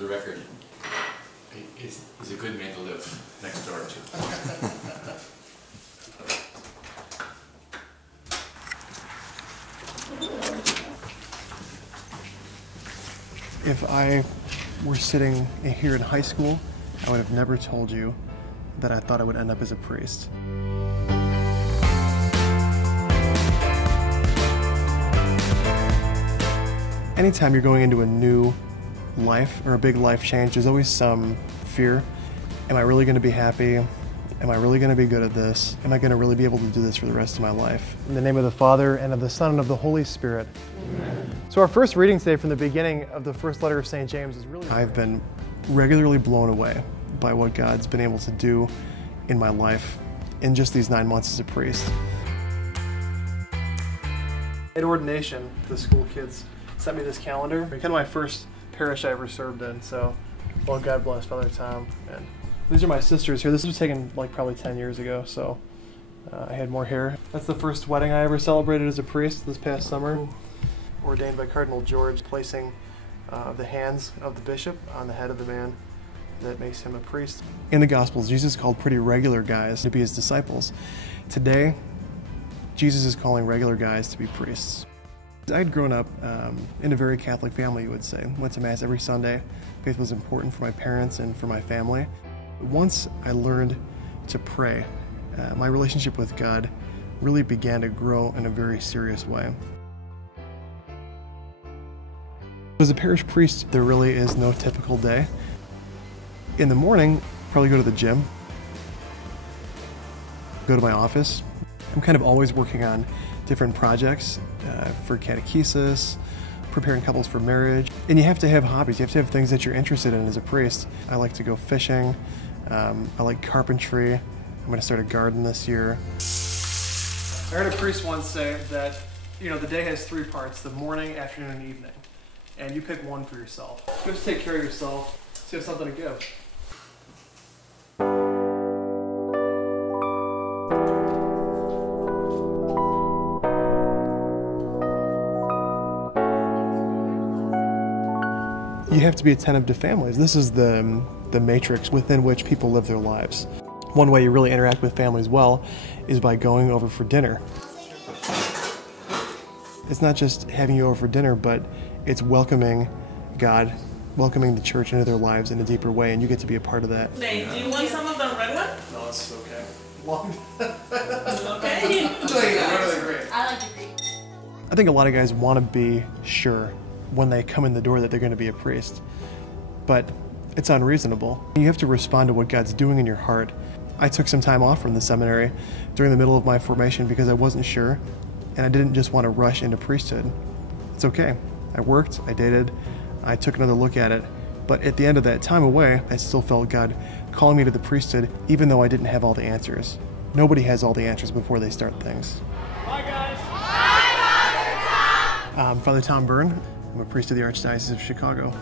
the record, he's a good man to live next door to. If I were sitting here in high school, I would have never told you that I thought I would end up as a priest. Anytime you're going into a new life or a big life change, there's always some fear. Am I really going to be happy? Am I really going to be good at this? Am I going to really be able to do this for the rest of my life? In the name of the Father, and of the Son, and of the Holy Spirit. Amen. So our first reading today from the beginning of the first letter of St. James is really... I've been regularly blown away by what God's been able to do in my life in just these 9 months as a priest. At ordination, the school kids sent me this calendar. Kind of my first parish I ever served in, so well, God bless Father Tom. And these are my sisters here. This was taken like probably 10 years ago, so I had more hair. That's the first wedding I ever celebrated as a priest this past summer. Ordained by Cardinal George, placing the hands of the bishop on the head of the man that makes him a priest. In the Gospels, Jesus called pretty regular guys to be his disciples. Today, Jesus is calling regular guys to be priests. I'd grown up in a very Catholic family, you would say. Went to Mass every Sunday. Faith was important for my parents and for my family. Once I learned to pray, my relationship with God really began to grow in a very serious way. As a parish priest, there really is no typical day. In the morning, probably go to the gym, go to my office. I'm kind of always working on different projects for catechesis, preparing couples for marriage. And you have to have hobbies. You have to have things that you're interested in as a priest. I like to go fishing. I like carpentry. I'm going to start a garden this year. I heard a priest once say that, the day has 3 parts, the morning, afternoon, and evening. And you pick one for yourself. You have to take care of yourself so you have something to give. You have to be attentive to families. This is the matrix within which people live their lives. One way you really interact with families well is by going over for dinner. It's not just having you over for dinner, but it's welcoming God, welcoming the church into their lives in a deeper way, and you get to be a part of that. Hey, do you want some of the red one? No, it's okay. Okay. Really great. I like the green. I think a lot of guys want to be sure when they come in the door that they're going to be a priest, but it's unreasonable. You have to respond to what God's doing in your heart. I took some time off from the seminary during the middle of my formation because I wasn't sure, and I didn't just want to rush into priesthood. It's okay. I worked, I dated, I took another look at it, but at the end of that time away, I still felt God calling me to the priesthood, even though I didn't have all the answers. Nobody has all the answers before they start things. Bye, guys. Bye, Father Tom Byrne. I'm a priest of the Archdiocese of Chicago.